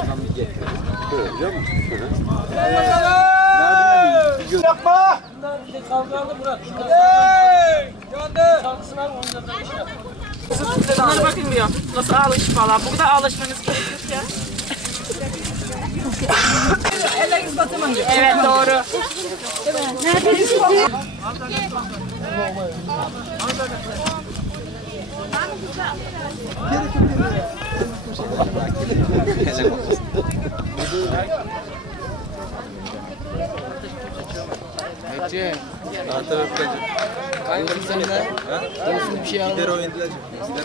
oradan bir getirelim. Şöyle biliyor musun? Şöyle. Yapma! Bunlar bir de kavgalı Murat. Hey! Gönder! Çalgısını al bir şey. Bunlara bakın diyor. Nasıl alışmış falan. Bu kadar alışmanız gerekiyor ya. Evet doğru. Hacı. Arta öpkacı. Kaygın sen şey alma. Gider o indiler. Gider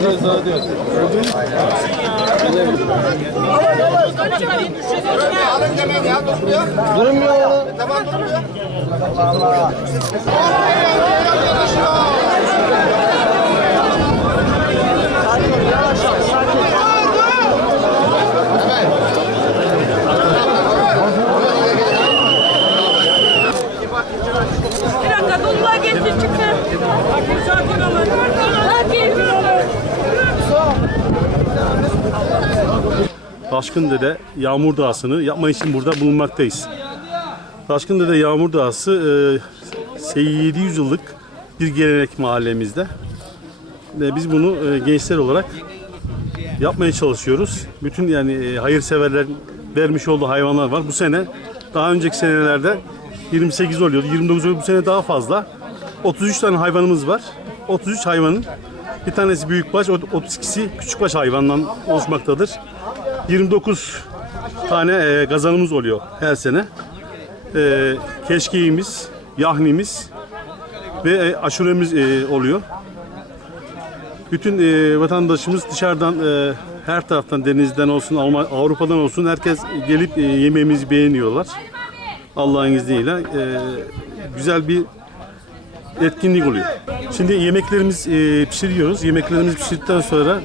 çıkarıyor. Burada gel. Bir Taşkın Dede Yağmur Dağı'sını yapma için burada bulunmaktayız. Taşkın Dede Yağmur Dağı'sı e, 700 yıllık bir gelenek mahallemizde. Biz bunu e, gençler olarak yapmaya çalışıyoruz. Bütün yani e, hayırseverler vermiş olduğu hayvanlar var. Bu sene daha önceki senelerde 28 oluyordu. 29 oluyor. Bu sene daha fazla. 33 tane hayvanımız var. 33 hayvanın bir tanesi büyükbaş, 32'si küçükbaş hayvandan oluşmaktadır. 29 tane e, gazanımız oluyor her sene. E, keşkeğimiz, yahnimiz ve e, aşuremiz e, oluyor. Bütün e, vatandaşımız dışarıdan e, her taraftan denizden olsun, Avrupa'dan olsun herkes gelip e, yemeğimizi beğeniyorlar. Allah'ın izniyle e, güzel bir etkinlik oluyor. Şimdi yemeklerimiz e, pişiriyoruz. Yemeklerimiz pişirdikten sonra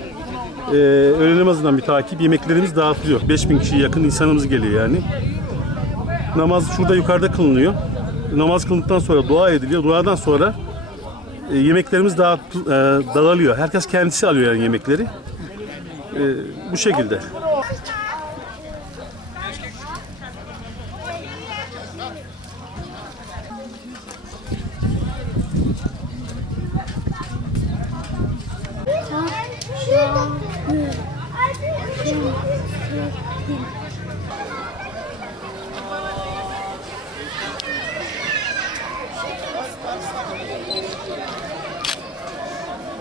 e, öğle namazından bir takip yemeklerimiz dağıtılıyor. 5000 kişiye yakın insanımız geliyor yani. Namaz şurada yukarıda kılınıyor. Namaz kılındıktan sonra dua ediliyor. Duadan sonra e, yemeklerimiz dağıt, e, dağılıyor. Herkes kendisi alıyor yani yemekleri. E, bu şekilde. Şemsettin.